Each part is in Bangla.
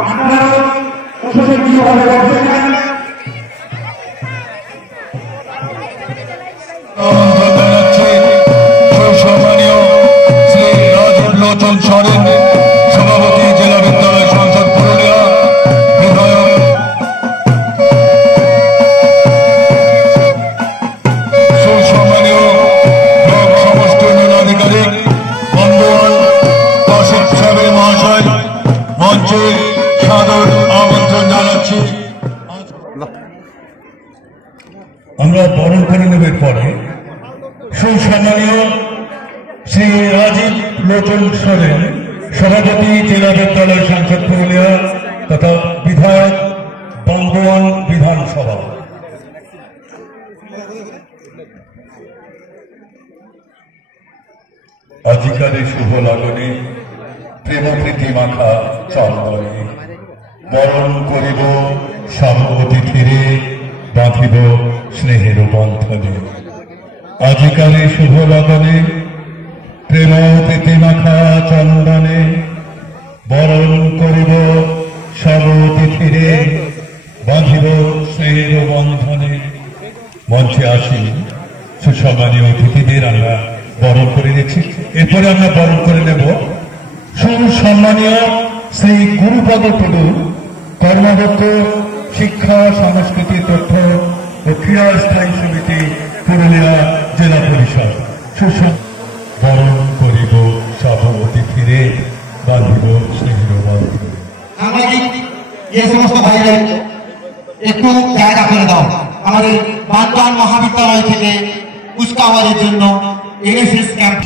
আপনারা সুসজ্জিতভাবে বসেছেন। সম্মানীয় শ্রী রাজীব লোচন সরেন, সভাপতি জেলা বিদ্যালয় সংসদ পুরুলিয়া, বিধায়ক সুসম্মানীয় ব্লক সমষ্টি উন্নয়ন আধিকারিক বন্ধুয়ান কাশিফ সাহেব মহাশয়, মঞ্চে সাদর আমন্ত্রণ জানাচ্ছি। আমরা বরণ করে নেবের পরে সুসম্মানীয় শ্রী রাজীব লোচন সরেন, সভাপতি জেলা বিদ্যালয় সংসদ পুরুলিয়া তথা বিধায়ক বঙ্গওয়ান বিধানসভা। আজিকার এই শুভ লাগনে প্রেমপ্রীতি মাখা চন্দনে বরণ করিব সব অতিথিরে, বাঁধিব স্নেহের বন্ধনে। আজিকার এই শুভ লগনে প্রেমপ্রীতি মাখা চন্দনে বরণ করিব সব অতিথিরে, বাঁধিব স্নেহের বন্ধনে। মঞ্চে আসি সুসম্মানীয় অতিথিদের আমরা বরণ করে নিচ্ছি। এরপরে আমরা বরণ করে নেব সুসম্মানীয় শ্রী গুরুপদ টুডু, কর্মরত শিক্ষা সংস্কৃতি তথ্য ও ক্রীড়া স্থায়ী সমিতি পুরুলিয়া জেলা পরিষদ। বরণ করিব সব অতিথিরে, বাঁধিব স্নেহের বন্ধনে। সাংবাদিক যে সমস্ত ভাইদের একটু জায়গা করে দাও। আমাদের বাগবান মহাবিদ্যালয় থেকে কুচকাওয়াজের জন্য এনএসএস ক্যাম্প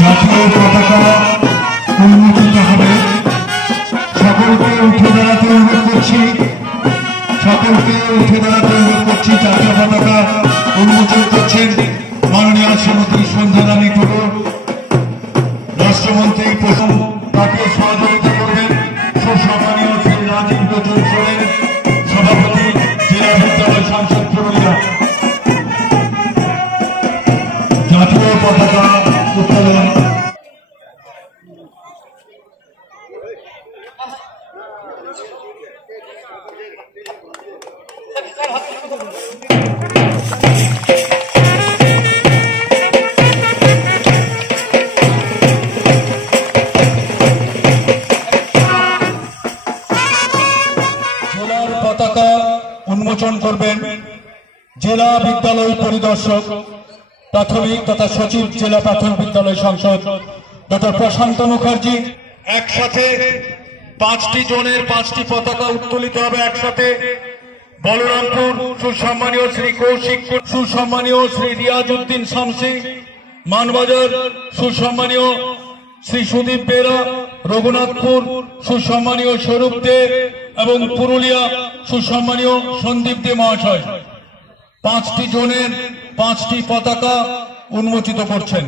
জাতীয় পতাকা উন্মোচিত হবে। সকলকে উঠে দাঁড়াতে অনুরোধ করছি, সকলকে উঠে দাঁড়াতে অনুরোধ করছি। জাতীয় পতাকা উন্মোচন করছেন মাননীয় রাষ্ট্রমন্ত্রী সন্ধ্যারানী টুডু। রাষ্ট্রমন্ত্রী প্রথম তাকে সহযোগিতা করবেন সুসম্মানীয় শ্রী রাজীব লোচন সরেন, সভাপতি জেলা বিদ্যালয় সংসদ পুরুলিয়া। জাতীয় পতাকা উত্তোলন। জেলার পতাকা উন্মোচন করবেন জেলা বিদ্যালয় পরিদর্শক প্রাথমিক তথা সচিব জেলা প্রাথমিক বিদ্যালয় সংসদ ডক্টর প্রশান্ত মুখার্জি। একসাথে 5টি জোনের 5টি পতাকা উত্তোলিত হবে একসাথে। বলরামপুর সুসম্মানীয় শ্রী কৌশিক, সুসম্মানীয় শ্রী রিয়াজউদ্দিন শামসী, মানবাজার সুসম্মানীয় শ্রী সুদীপ বেরা, রঘুনাথপুর সুসম্মানীয় স্বরূপ দে এবং পুরুলিয়া সুসম্মানীয় সন্দীপ দে মহাশয় 5টি জোনের 5টি পতাকা উন্মোচিত করছেন।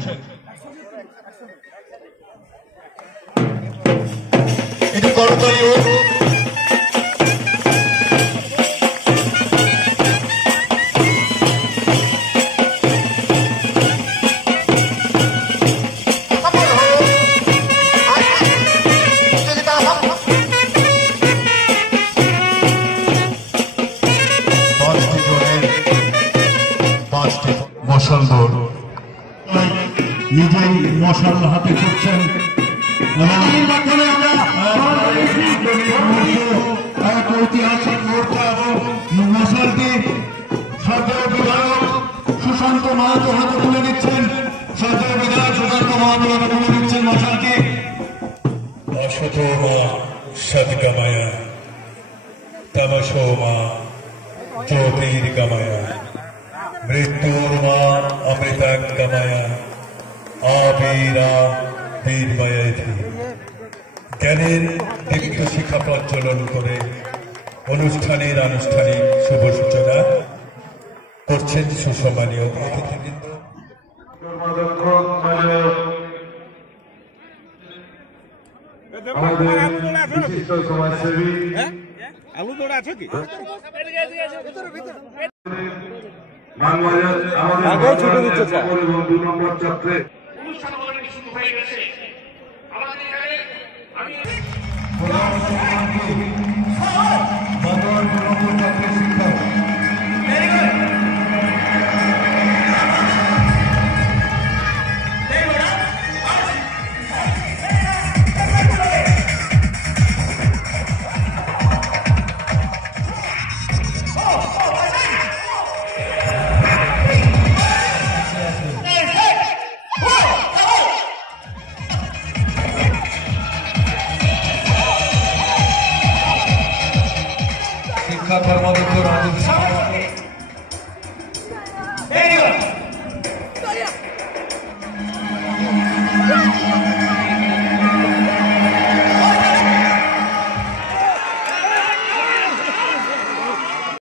নিজেই মশাল হাতে করছেন এবং এক ঐতিহাসিক মুহূর্ত এবং মশালটি সরকার বিধায়ক সুশান্ত মাহাতো হাতে তুলে দিচ্ছেন। সরকার বিধায়ক সুশান্ত মাহাতো হাতে তুলে দিচ্ছেন মশালটি। অশত মা সদ্গময়া তমসো মা জ্যোতির্গময়া মৃত্যুর মা অমৃতাঙ্গময়া আবিরা বীরময়েতি। জ্ঞানের দীপ্ত শিখা প্রজ্বলন করে অনুষ্ঠানের আনুষ্ঠানিক শুভ সূচনা করছেন সুসম্মানীয় অতিথিবৃন্দ। আমাদের বিশিষ্ট সমাজসেবী আমাদের 2 নম্বর চক্রে শুরু হয়ে গেছে। আমাদের শিক্ষা কর্মদপ্তর